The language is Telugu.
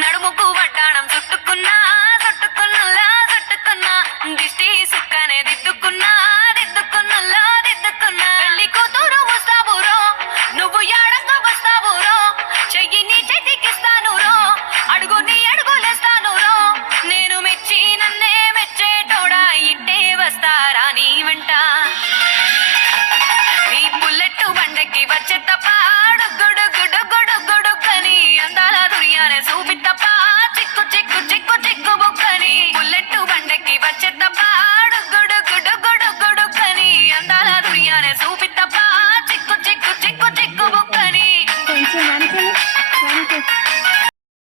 నడుముకు వడ్డాణం చుట్టుకున్నా చుట్టుకున్నలా చుట్టుకున్నా దిష్టి సుక్కనే దిద్దుకున్నా దిద్దుకున్నలా దిద్దుకున్నా పెళ్లి కూతురు వస్తావురో నువ్వు ఏడంగా వస్తావురో చెయ్యి నీ చేతికిస్తాను రో అడుగు నీ అడుగులేస్తాను రో నేను మెచ్చి నన్నే మెచ్చేటోడా ఇట్టే వస్తారా నీ వెంట నీ బుల్లెట్టు బండకి వచ్చే తప్ప గుడు గుడు గుడు గుడు గని అందాల దుర్యానే చూపి తప్ప